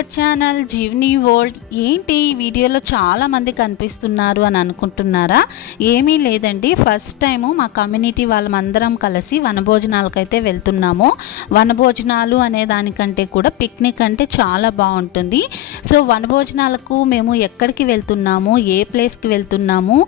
Our channel Jeevani world. ఏంటి ఈ వీడియోలో చాలా మంది కనిపిస్తున్నారు అని అనుకుంటున్నారా? ఏమీ లేదండి, ఫస్ట్ టైము మా కమ్యూనిటీ వాళ్ళమందరం కలిసి వనభోజనాలకైతే వెళ్తున్నాము. వనభోజనాలు అనే దానికంటే కూడా పిక్నిక్ అంటే చాలా బాగుంటుంది. సో వనభోజనాలకు మేము ఎక్కడికి వెళ్తున్నాము, ఏ ప్లేస్కి వెళ్తున్నాము,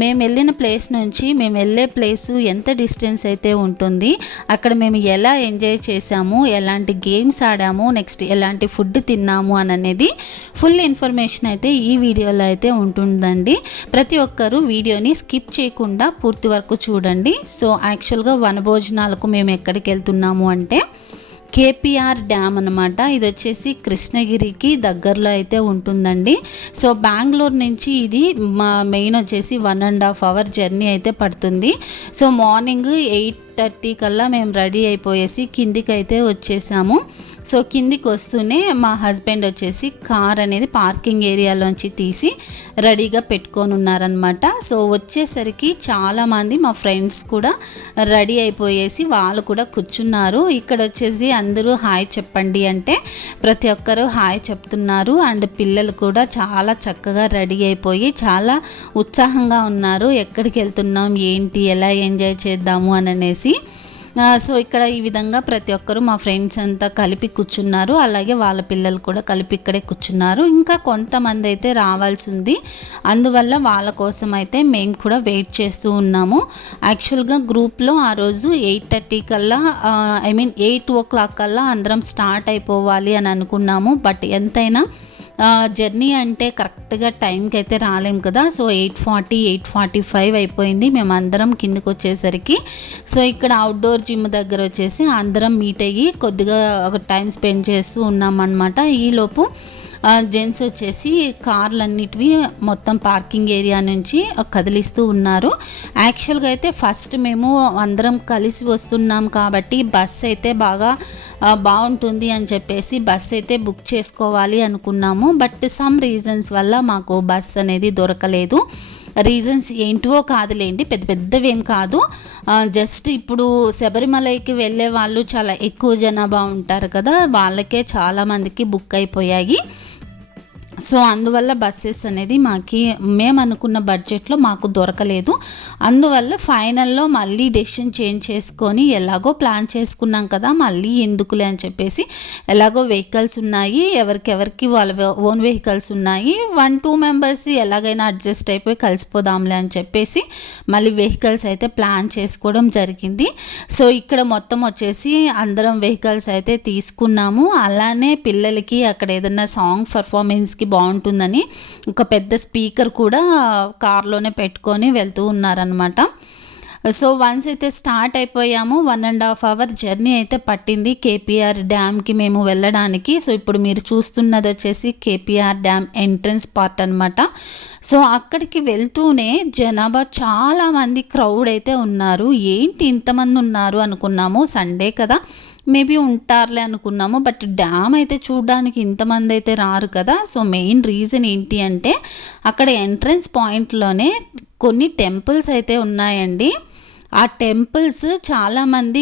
మేము వెళ్ళిన ప్లేస్ నుంచి మేము వెళ్ళే ప్లేసు ఎంత డిస్టెన్స్ అయితే ఉంటుంది, అక్కడ మేము ఎలా ఎంజాయ్ చేసాము, ఎలాంటి గేమ్స్ ఆడాము, నెక్స్ట్ ఎలాంటి ఫుడ్ తిన్నాము అనేది ఫుల్ ఇన్ఫర్మేషన్ అయితే ఈ వీడియోలో అయితే ఉంటుందండి. ప్రతి ఒక్కరూ వీడియోని స్కిప్ చేయకుండా పూర్తి వరకు చూడండి. సో యాక్చువల్గా వనభోజనాలకు మేము ఎక్కడికి వెళ్తున్నాము అంటే కేపీఆర్ డ్యామ్ అనమాట. ఇది వచ్చేసి కృష్ణగిరికి దగ్గరలో అయితే ఉంటుందండి. సో బెంగళూరు నుంచి ఇది మా మెయిన్ వచ్చేసి 1.5 hour జర్నీ అయితే పడుతుంది. సో మార్నింగ్ 8:30 కల్లా మేము రెడీ అయిపోయేసి కిందికి అయితే వచ్చేసాము. సో కిందికి వస్తూనే మా హస్బెండ్ వచ్చేసి కార్ అనేది పార్కింగ్ ఏరియాలోంచి తీసి రెడీగా పెట్టుకొని ఉన్నారనమాట. సో వచ్చేసరికి చాలామంది మా ఫ్రెండ్స్ కూడా రెడీ అయిపోయేసి వాళ్ళు కూడా కూర్చున్నారు. ఇక్కడ వచ్చేసి అందరూ హాయ్ చెప్పండి అంటే ప్రతి ఒక్కరూ హాయ్ చెప్తున్నారు. అండ్ పిల్లలు కూడా చాలా చక్కగా రెడీ అయిపోయి చాలా ఉత్సాహంగా ఉన్నారు. ఎక్కడికి వెళ్తున్నాం, ఏంటి, ఎలా ఎంజాయ్ చేద్దాము అనేసి. సో ఇక్కడ ఈ విధంగా ప్రతి ఒక్కరు మా ఫ్రెండ్స్ అంతా కలిపి కూర్చున్నారు. అలాగే వాళ్ళ పిల్లలు కూడా కలిపి ఇక్కడే కూర్చున్నారు. ఇంకా కొంతమంది అయితే రావాల్సి ఉంది, అందువల్ల వాళ్ళ కోసం అయితే మేము కూడా వెయిట్ చేస్తూ ఉన్నాము. యాక్చువల్గా గ్రూప్లో ఆ రోజు 8:30 కల్లా 8 o'clock కల్లా అందరం స్టార్ట్ అయిపోవాలి అని అనుకున్నాము. బట్ ఎంతైనా జర్నీ అంటే కరెక్ట్గా టైంకి అయితే రాలేము కదా. సో 8:40, 8:45 అయిపోయింది మేము అందరం కిందకు వచ్చేసరికి. సో ఇక్కడ అవుట్డోర్ జిమ్ దగ్గర వచ్చేసి అందరం మీట్ అయ్యి కొద్దిగా ఒక టైం స్పెండ్ చేస్తూ ఉన్నామన్నమాట. ఈలోపు జెంట్స్ వచ్చేసి కార్లన్నిటివి మొత్తం పార్కింగ్ ఏరియా నుంచి కదిలిస్తూ ఉన్నారు. యాక్చువల్గా అయితే ఫస్ట్ మేము అందరం కలిసి వస్తున్నాం కాబట్టి బస్ అయితే బాగుంటుంది అని చెప్పేసి బస్ అయితే బుక్ చేసుకోవాలి అనుకున్నాము. బట్ సమ్ రీజన్స్ వల్ల మాకు బస్ అనేది దొరకలేదు. రీజన్స్ ఏంటో కాదులేండి, పెద్దవేం కాదు. జస్ట్ ఇప్పుడు శబరిమలైకి వెళ్ళే వాళ్ళు చాలా ఎక్కువ జనాభా ఉంటారు కదా, వాళ్ళకే చాలామందికి బుక్ అయిపోయాయి. సో అందువల్ల బస్సెస్ అనేది మేము అనుకున్న బడ్జెట్లో మాకు దొరకలేదు. అందువల్ల ఫైనల్లో మళ్ళీ డెసిషన్ చేంజ్ చేసుకొని ఎలాగో ప్లాన్ చేసుకున్నాం కదా, మళ్ళీ ఎందుకులే అని చెప్పేసి ఎలాగో వెహికల్స్ ఉన్నాయి, ఎవరికి వాళ్ళ ఓన్ వెహికల్స్ ఉన్నాయి, 1-2 members ఎలాగైనా అడ్జస్ట్ అయిపోయి కలిసిపోదాంలే అని చెప్పేసి మళ్ళీ వెహికల్స్ అయితే ప్లాన్ చేసుకోవడం జరిగింది. సో ఇక్కడ మొత్తం వచ్చేసి అందరం వెహికల్స్ అయితే తీసుకున్నాము. అలానే పిల్లలకి అక్కడ ఏదైనా సాంగ్ పర్ఫార్మెన్స్కి బాగుంటుందని ఒక పెద్ద స్పీకర్ కూడా కార్లోనే పెట్టుకొని వెళ్తూ ఉన్నారనమాట. సో వన్స్ అయితే స్టార్ట్ అయిపోయాము. 1.5 hour జర్నీ అయితే పట్టింది కేపీఆర్ డ్యామ్కి మేము వెళ్ళడానికి. సో ఇప్పుడు మీరు చూస్తున్నది వచ్చేసి కేపీఆర్ డ్యామ్ ఎంట్రన్స్ పార్ట్ అనమాట. సో అక్కడికి వెళ్తూనే జనాభా చాలామంది క్రౌడ్ అయితే ఉన్నారు. ఏంటి ఇంతమంది ఉన్నారు అనుకున్నాము, సండే కదా మేబీ ఉంటారులే అనుకున్నాము. బట్ డ్యామ్ అయితే చూడడానికి ఇంతమంది అయితే రారు కదా. సో మెయిన్ రీజన్ ఏంటి అంటే అక్కడ ఎంట్రన్స్ పాయింట్లోనే కొన్ని టెంపుల్స్ అయితే ఉన్నాయండి. ఆ టెంపుల్స్ చాలామంది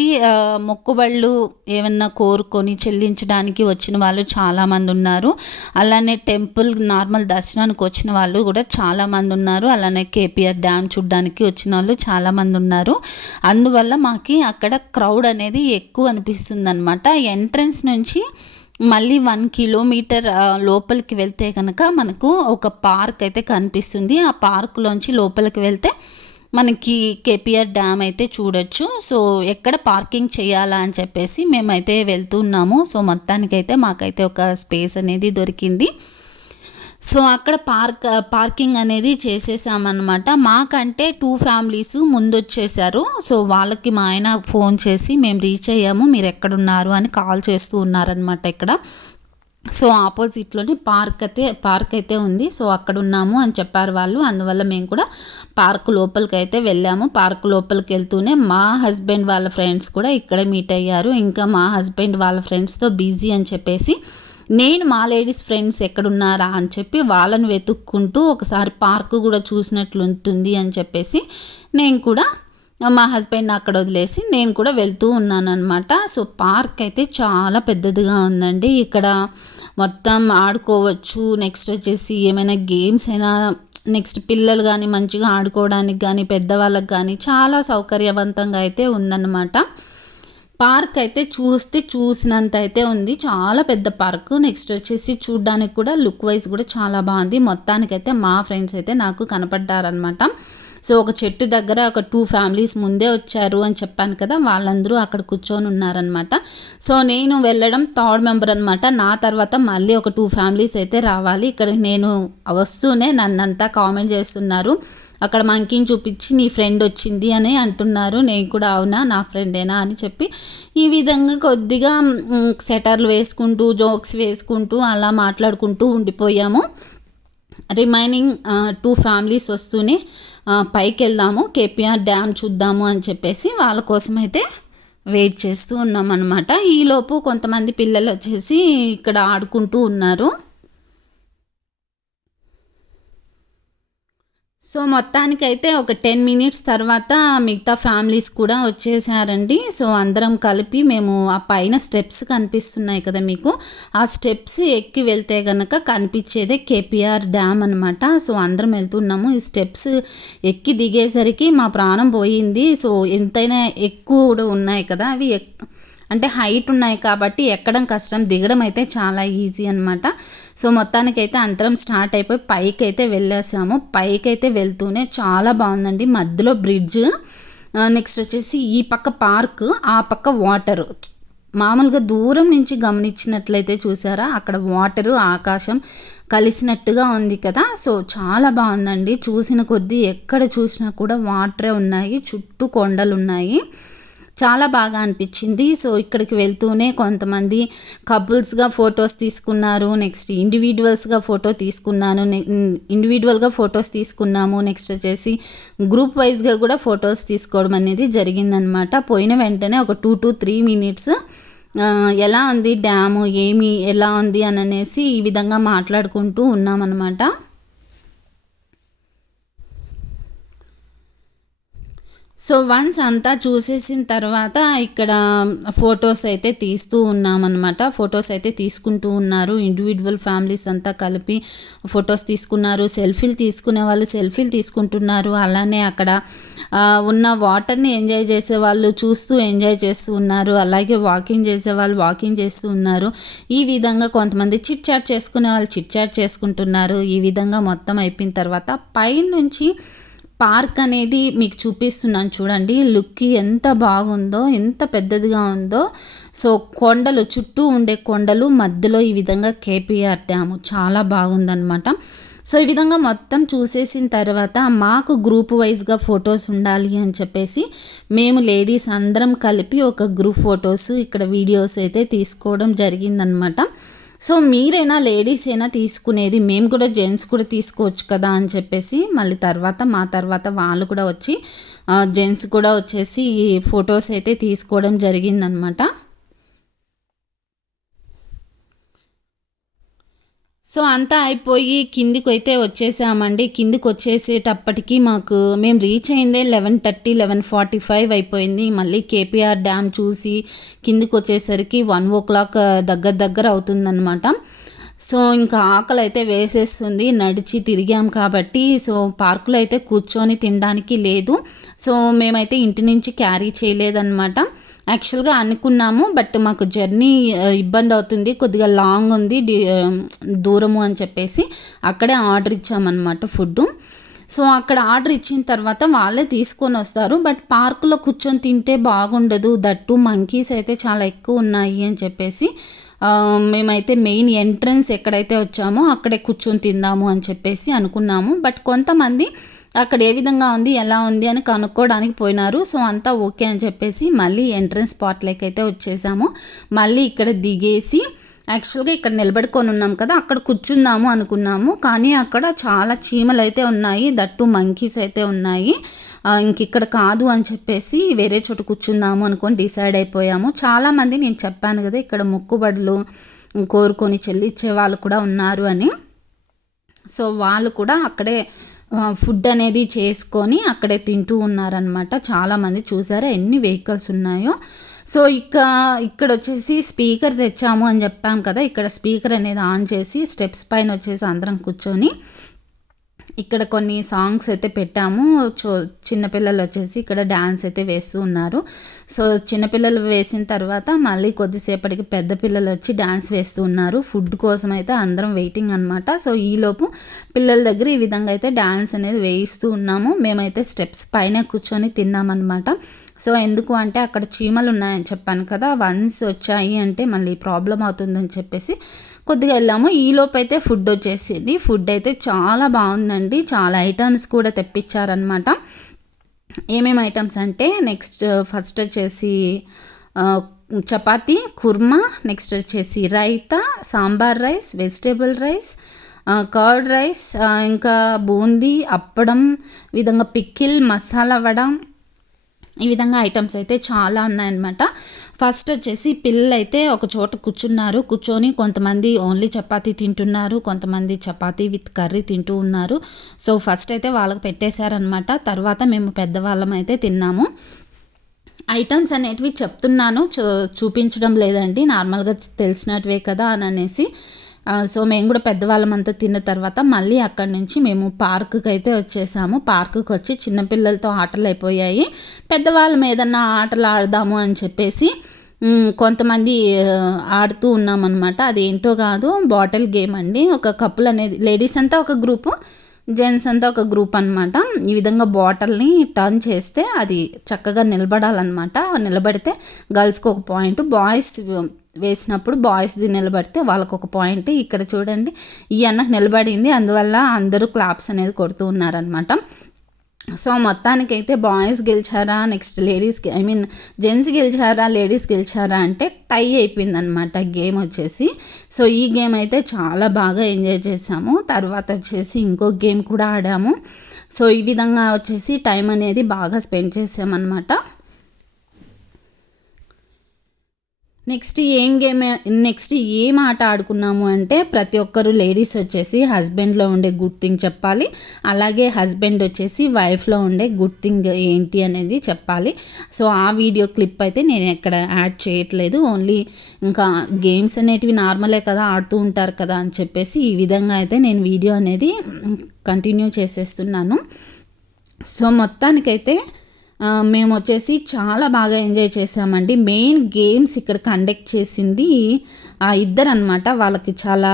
మొక్కుబళ్ళు ఏమన్నా కోరుకొని చెల్లించడానికి వచ్చిన వాళ్ళు చాలామంది ఉన్నారు. అలానే టెంపుల్ నార్మల్ దర్శనానికి వచ్చిన వాళ్ళు కూడా చాలామంది ఉన్నారు. అలానే కేపీఆర్ డ్యామ్ చూడడానికి వచ్చిన వాళ్ళు చాలామంది ఉన్నారు. అందువల్ల మాకు అక్కడ క్రౌడ్ అనేది ఎక్కువ అనిపిస్తుంది అనమాట. ఎంట్రన్స్ నుంచి మళ్ళీ 1 kilometer లోపలికి వెళ్తే కనుక మనకు ఒక పార్క్ అయితే కనిపిస్తుంది. ఆ పార్క్లోంచి లోపలికి వెళ్తే మనకి కేపీఆర్ డ్యామ్ అయితే చూడొచ్చు. సో ఎక్కడ పార్కింగ్ చేయాలా అని చెప్పేసి మేమైతే వెళ్తున్నాము. సో మొత్తానికైతే మాకైతే ఒక స్పేస్ అనేది దొరికింది. సో అక్కడ పార్కింగ్ అనేది చేసేసామన్నమాట. మాకంటే 2 families ముందు వచ్చేసారు. సో వాళ్ళకి మా ఆయన ఫోన్ చేసి మేము రీచ్ అయ్యాము, మీరు ఎక్కడున్నారు అని కాల్ చేస్తూ ఉన్నారనమాట ఇక్కడ. సో ఆపోజిట్లోని పార్క్ అయితే ఉంది. సో అక్కడ ఉన్నాము అని చెప్పారు వాళ్ళు. అందువల్ల మేము కూడా పార్క్ లోపలికి అయితే వెళ్ళాము. పార్క్ లోపలికి వెళ్తూనే మా హస్బెండ్ వాళ్ళ ఫ్రెండ్స్ కూడా ఇక్కడ మీట్ అయ్యారు. ఇంకా మా హస్బెండ్ వాళ్ళ ఫ్రెండ్స్తో బిజీ అని చెప్పేసి నేను మా లేడీస్ ఫ్రెండ్స్ ఎక్కడున్నారా అని చెప్పి వాళ్ళని వెతుక్కుంటూ ఒకసారి పార్క్ కూడా చూసినట్లు ఉంటుంది అని చెప్పేసి నేను కూడా మా హస్బెండ్ అక్కడ వదిలేసి నేను కూడా వెళ్తూ ఉన్నాను అనమాట. సో పార్క్ అయితే చాలా పెద్దదిగా ఉందండి. ఇక్కడ మొత్తం ఆడుకోవచ్చు. నెక్స్ట్ వచ్చేసి ఏమైనా గేమ్స్ అయినా, నెక్స్ట్ పిల్లలు కానీ మంచిగా ఆడుకోవడానికి కానీ, పెద్దవాళ్ళకి కానీ చాలా సౌకర్యవంతంగా అయితే ఉందన్నమాట. పార్క్ అయితే చూసినంత అయితే ఉంది. చాలా పెద్ద పార్క్. నెక్స్ట్ వచ్చేసి చూడ్డానికి కూడా లుక్ వైజ్ కూడా చాలా బాగుంది. మొత్తానికైతే మా ఫ్రెండ్స్ అయితే నాకు కనపడ్డారనమాట. సో ఒక చెట్టు దగ్గర ఒక 2 ఫ్యామిలీస్ ముందే వచ్చారు అని చెప్పాను కదా, వాళ్ళందరూ అక్కడ కూర్చొని ఉన్నారనమాట. సో నేను వెళ్ళడం 3rd మెంబర్ అనమాట. నా తర్వాత మళ్ళీ ఒక 2 ఫ్యామిలీస్ అయితే రావాలి. ఇక్కడ నేను వస్తూనే నన్నంతా కామెంట్ చేస్తున్నారు. అక్కడ మంకీని చూపించి నీ ఫ్రెండ్ వచ్చింది అని అంటున్నారు. నేను కూడా అవునా నా ఫ్రెండేనా అని చెప్పి ఈ విధంగా కొద్దిగా సెటర్లు వేసుకుంటూ, జోక్స్ వేసుకుంటూ అలా మాట్లాడుకుంటూ ఉండిపోయాము. రిమైనింగ్ 2 ఫ్యామిలీస్ వస్తూనే పైకి వెళ్దాము, కేపీఆర్ డ్యామ్ చూద్దాము అని చెప్పేసి వాళ్ళ కోసం అయితే వెయిట్ చేస్తూ ఉన్నాం అనమాట. ఈలోపు కొంతమంది పిల్లలు వచ్చేసి ఇక్కడ ఆడుకుంటూ ఉన్నారు. సో మొత్తానికైతే ఒక 10 మినిట్స్ తర్వాత మిగతా ఫ్యామిలీస్ కూడా వచ్చేసారండి. సో అందరం కలిపి మేము ఆ పైన స్టెప్స్ కనిపిస్తున్నాయి కదా మీకు, ఆ స్టెప్స్ ఎక్కి వెళ్తే కనుక కనిపించేదే కేపీఆర్ డ్యామ్ అనమాట. సో అందరం వెళ్తున్నాము. ఈ స్టెప్స్ ఎక్కి దిగేసరికి మా ప్రాణం పోయింది. సో ఎంతైనా ఎక్కువ కూడా ఉన్నాయి కదా, అవి అంటే హైట్ ఉన్నాయి కాబట్టి ఎక్కడం కష్టం, దిగడం అయితే చాలా ఈజీ అనమాట. సో మొత్తానికైతే అందరం స్టార్ట్ అయిపోయి పైకి అయితే వెళ్ళేసాము. పైకి అయితే వెళ్తూనే చాలా బాగుందండి. మధ్యలో బ్రిడ్జ్, నెక్స్ట్ వచ్చేసి ఈ పక్క పార్క్, ఆ పక్క వాటర్. మామూలుగా దూరం నుంచి గమనించినట్లయితే చూసారా, అక్కడ వాటరు ఆకాశం కలిసినట్టుగా ఉంది కదా. సో చాలా బాగుందండి. చూసిన కొద్దీ ఎక్కడ చూసినా కూడా వాటరే ఉన్నాయి, చుట్టూ కొండలు ఉన్నాయి. చాలా బాగా అనిపించింది. సో ఇక్కడికి వెళ్తూనే కొంతమంది కపుల్స్గా ఫొటోస్ తీసుకున్నారు. నెక్స్ట్ ఇండివిజువల్గా ఫొటోస్ తీసుకున్నాము. నెక్స్ట్ వచ్చేసి గ్రూప్ వైజ్గా కూడా ఫొటోస్ తీసుకోవడం అనేది జరిగిందనమాట. పోయిన వెంటనే ఒక 2 to 3 మినిట్స్ ఎలా ఉంది డ్యాము, ఎలా ఉంది అని అనేసి ఈ విధంగా మాట్లాడుకుంటూ ఉన్నామన్నమాట. సో వన్స్ అంతా చూసేసిన తర్వాత ఇక్కడ ఫొటోస్ అయితే తీస్తూ ఉన్నామన్నమాట. ఫొటోస్ అయితే తీసుకుంటూ ఉన్నారు. ఇండివిజువల్ ఫ్యామిలీస్ అంతా కలిపి ఫొటోస్ తీసుకున్నారు. సెల్ఫీలు తీసుకునే వాళ్ళు సెల్ఫీలు తీసుకుంటున్నారు. అలానే అక్కడ ఉన్న వాటర్ని ఎంజాయ్ చేసే వాళ్ళు చూస్తూ ఎంజాయ్ చేస్తూ ఉన్నారు. అలాగే వాకింగ్ చేసే వాళ్ళు వాకింగ్ చేస్తూ ఉన్నారు. ఈ విధంగా కొంతమంది చిట్ చాట్ చేసుకునే వాళ్ళు చిట్ చాట్ చేసుకుంటున్నారు. ఈ విధంగా మొత్తం అయిపోయిన తర్వాత పైనుంచి పార్క్ అనేది మీకు చూపిస్తున్నాను చూడండి. లుక్ ఎంత బాగుందో, ఎంత పెద్దదిగా ఉందో. సో కొండలు, చుట్టూ ఉండే కొండలు, మధ్యలో ఈ విధంగా కేపీఆర్ డ్యాము చాలా బాగుందన్నమాట. సో ఈ విధంగా మొత్తం చూసేసిన తర్వాత మాకు గ్రూప్ వైజ్గా ఫొటోస్ ఉండాలి అని చెప్పేసి మేము లేడీస్ అందరం కలిపి ఒక గ్రూప్ ఫొటోస్, ఇక్కడ వీడియోస్ అయితే తీసుకోవడం జరిగిందనమాట. సో మీరైనా లేడీస్ అయినా తీసుకునేది, మేము కూడా జెంట్స్ కూడా తీసుకోవచ్చు కదా అని చెప్పేసి మళ్ళీ మా తర్వాత వాళ్ళు కూడా వచ్చి జెంట్స్ కూడా వచ్చేసి ఫొటోస్ అయితే తీసుకోవడం జరిగిందనమాట. సో అంతా అయిపోయి కిందికి అయితే వచ్చేసామండి. కిందికి వచ్చేసేటప్పటికి మేము రీచ్ అయిందే 11:30, 11:45 అయిపోయింది. మళ్ళీ కేపీఆర్ డ్యామ్ చూసి కిందికి వచ్చేసరికి 1 o'clock దగ్గర అవుతుందన్నమాట. సో ఇంకా ఆకలి అయితే వేసేస్తుంది, నడిచి తిరిగాం కాబట్టి. సో పార్కులో అయితే కూర్చొని తినడానికి లేదు. సో మేమైతే ఇంటి నుంచి క్యారీ చేయలేదన్నమాట. యాక్చువల్గా అనుకున్నాము, బట్ మాకు జర్నీ ఇబ్బంది అవుతుంది, కొద్దిగా లాంగ్ ఉంది, దూరము అని చెప్పేసి అక్కడే ఆర్డర్ ఇచ్చామన్నమాట ఫుడ్. సో అక్కడ ఆర్డర్ ఇచ్చిన తర్వాత వాళ్ళే తీసుకొని వస్తారు. బట్ పార్కులో కూర్చొని తింటే బాగుండదు, దట్టు మంకీస్ అయితే చాలా ఎక్కువ ఉన్నాయి అని చెప్పేసి మేమైతే మెయిన్ ఎంట్రన్స్ ఎక్కడైతే వచ్చామో అక్కడే కూర్చొని తిందాము అని చెప్పేసి అనుకున్నాము. బట్ కొంతమంది అక్కడ ఏ విధంగా ఉంది, ఎలా ఉంది అని కనుక్కోవడానికి పోయినారు. సో అంతా ఓకే అని చెప్పేసి మళ్ళీ ఎంట్రన్స్ స్పాట్లోకి అయితే వచ్చేసాము. మళ్ళీ ఇక్కడ దిగేసి యాక్చువల్గా ఇక్కడ నిలబడుకొని ఉన్నాం కదా, అక్కడ కూర్చుందాము అనుకున్నాము. కానీ అక్కడ చాలా చీమలు అయితే ఉన్నాయి, దట్టు మంకీస్ అయితే ఉన్నాయి. ఇంకిక్కడ కాదు అని చెప్పేసి వేరే చోట కూర్చుందాము అనుకొని డిసైడ్ అయిపోయాము. చాలామంది, నేను చెప్పాను కదా ఇక్కడ మొక్కుబడులు కోరుకొని చెల్లించే వాళ్ళు కూడా ఉన్నారు అని. సో వాళ్ళు కూడా అక్కడే ఫుడ్ అనేది చేసుకొని అక్కడే తింటూ ఉన్నారనమాట. చాలామంది చూసారా ఎన్ని వెహికల్స్ ఉన్నాయో. సో ఇక్కడ వచ్చేసి స్పీకర్ తెచ్చాము అని చెప్పాం కదా, ఇక్కడ స్పీకర్ అనేది ఆన్ చేసి స్టెప్స్ పైన వచ్చేసి అందరం కూర్చొని ఇక్కడ కొన్ని సాంగ్స్ అయితే పెట్టాము. చిన్నపిల్లలు వచ్చేసి ఇక్కడ డ్యాన్స్ అయితే వేస్తూ ఉన్నారు. సో చిన్నపిల్లలు వేసిన తర్వాత మళ్ళీ కొద్దిసేపటికి పెద్ద పిల్లలు వచ్చి డ్యాన్స్ వేస్తూ ఉన్నారు. ఫుడ్ కోసం అయితే అందరం వెయిటింగ్ అనమాట. సో ఈలోపు పిల్లల దగ్గర ఈ విధంగా అయితే డ్యాన్స్ అనేది వేయిస్తూ ఉన్నాము. మేమైతే స్టెప్స్ పైన కూర్చొని తిన్నామన్నమాట. సో ఎందుకు అంటే అక్కడ చీమలు ఉన్నాయని చెప్పాను కదా, వన్స్ వచ్చాయి అంటే మళ్ళీ ప్రాబ్లం అవుతుందని చెప్పేసి కొద్దిగా వెళ్ళాము. ఈలోపు అయితే ఫుడ్ వచ్చేసింది. ఫుడ్ అయితే చాలా బాగుందండి. చాలా ఐటమ్స్ కూడా తెప్పించారనమాట. ఏమేమి ఐటమ్స్ అంటే ఫస్ట్ వచ్చేసి చపాతీ, కుర్మా, నెక్స్ట్ వచ్చేసి raita, sambar rice, vegetable rice, curd rice, ఇంకా బూందీ, అప్పడం, విధంగా పికిల్, మసాలా వడ, ఈ విధంగా ఐటమ్స్ అయితే చాలా ఉన్నాయన్నమాట. ఫస్ట్ వచ్చేసి పిల్లలు అయితే ఒక చోట కూర్చొని కొంతమంది ఓన్లీ చపాతీ తింటున్నారు, కొంతమంది చపాతీ విత్ కర్రీ తింటూ ఉన్నారు. సో ఫస్ట్ అయితే వాళ్ళకి పెట్టేశారనమాట. తర్వాత మేము పెద్దవాళ్ళం అయితే తిన్నాము. ఐటమ్స్ అనేటివి చెప్తున్నాను, చూపించడం లేదండి, నార్మల్గా తెలిసినట్టువే కదా అని అనేసి. సో మేము కూడా పెద్దవాళ్ళమంతా తిన్న తర్వాత మళ్ళీ అక్కడి నుంచి మేము పార్కుకి అయితే వచ్చేసాము. పార్కుకి వచ్చి చిన్నపిల్లలతో ఆటలు అయిపోయాయి. పెద్దవాళ్ళం ఏదన్నా ఆటలు ఆడదాము అని చెప్పేసి కొంతమంది ఆడుతూ ఉన్నామన్నమాట. అదేంటో కాదు, బాటిల్ గేమ్ అండి. ఒక కప్పులు అనేది లేడీస్ అంతా ఒక గ్రూపు, జెంట్స్ అంతా ఒక గ్రూప్ అనమాట. ఈ విధంగా బాటిల్ని టర్న్ చేస్తే అది చక్కగా నిలబడాలన్నమాట. నిలబడితే గర్ల్స్కి ఒక పాయింట్, బాయ్స్ వేసినప్పుడు బాయ్స్ది నిలబడితే వాళ్ళకు ఒక పాయింట్. ఇక్కడ చూడండి ఈ అన్నకు నిలబడింది, అందువల్ల అందరూ క్లాప్స్ అనేది కొడుతూ ఉన్నారనమాట. సో మొత్తానికైతే బాయ్స్ గెలిచారా, నెక్స్ట్ జెంట్స్ గెలిచారా, లేడీస్ గెలిచారా అంటే టై అయిపోయిందనమాట గేమ్ వచ్చేసి. సో ఈ గేమ్ అయితే చాలా బాగా ఎంజాయ్ చేసాము. తర్వాత వచ్చేసి ఇంకో గేమ్ కూడా ఆడాము. సో ఈ విధంగా వచ్చేసి టైం అనేది బాగా స్పెండ్ చేసామన్నమాట. నెక్స్ట్ ఏం ఆట ఆడుకున్నాము అంటే ప్రతి ఒక్కరు లేడీస్ వచ్చేసి హస్బెండ్లో ఉండే గుడ్ థింగ్ చెప్పాలి, అలాగే హస్బెండ్ వచ్చేసి వైఫ్లో ఉండే గుడ్ థింగ్ ఏంటి అనేది చెప్పాలి. సో ఆ వీడియో క్లిప్ అయితే నేను ఎక్కడ యాడ్ చేయట్లేదు. ఓన్లీ ఇంకా గేమ్స్ అనేటివి నార్మలే కదా, ఆడుతూ ఉంటారు కదా అని చెప్పేసి ఈ విధంగా అయితే నేను వీడియో అనేది కంటిన్యూ చేసేస్తున్నాను. సో మొత్తానికైతే మేము వచ్చేసి చాలా బాగా ఎంజాయ్ చేసామండి. మెయిన్ గేమ్స్ ఇక్కడ కండక్ట్ చేసింది ఇద్దరు అనమాట. వాళ్ళకి చాలా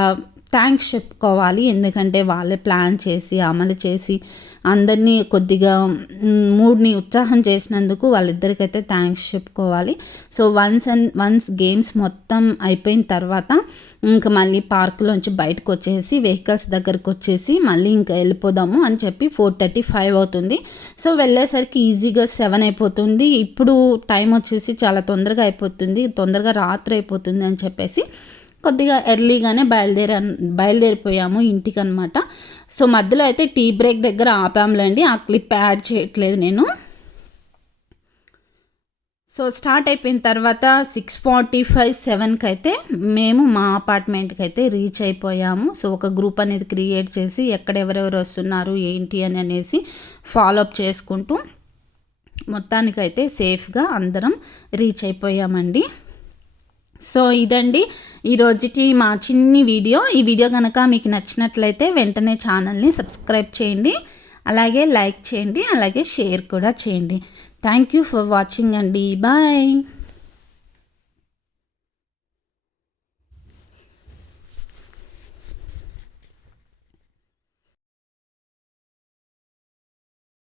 థ్యాంక్స్ చెప్పుకోవాలి, ఎందుకంటే వాళ్ళే ప్లాన్ చేసి అమలు చేసి అందరినీ కొద్దిగా మూడ్ని ఉత్సాహం చేసినందుకు వాళ్ళిద్దరికైతే థ్యాంక్స్ చెప్పుకోవాలి. సో వన్స్ గేమ్స్ మొత్తం అయిపోయిన తర్వాత ఇంకా మళ్ళీ పార్కులోంచి బయటకు వచ్చేసి వెహికల్స్ దగ్గరకు వచ్చేసి మళ్ళీ ఇంకా వెళ్ళిపోదాము అని చెప్పి 4:35 అవుతుంది. సో వెళ్ళేసరికి ఈజీగా 7 అయిపోతుంది. ఇప్పుడు టైం వచ్చేసి చాలా తొందరగా అయిపోతుంది, తొందరగా రాత్రి అయిపోతుంది అని చెప్పేసి కొద్దిగా ఎర్లీగానే బయలుదేరిపోయాము ఇంటికి అనమాట. సో మధ్యలో అయితే టీ బ్రేక్ దగ్గర ఆపాములేండి, ఆ క్లిప్ యాడ్ చేయట్లేదు నేను. సో స్టార్ట్ అయిపోయిన తర్వాత 6:45, 7కి అయితే మేము మా అపార్ట్మెంట్కి అయితే రీచ్ అయిపోయాము. సో ఒక గ్రూప్ అనేది క్రియేట్ చేసి ఎక్కడెవరెవరు వస్తున్నారు ఏంటి అని అనేసి ఫాలోఅప్ చేసుకుంటూ మొత్తానికైతే సేఫ్గా అందరం రీచ్ అయిపోయామండి. సో ఇదండి ఈరోజుటి మా చిన్ని వీడియో. ఈ వీడియో కనుక మీకు నచ్చినట్లయితే వెంటనే ఛానల్ని సబ్స్క్రైబ్ చేయండి, అలాగే లైక్ చేయండి, అలాగే షేర్ కూడా చేయండి. థ్యాంక్ యూ ఫర్ వాచింగ్ అండి. బాయ్.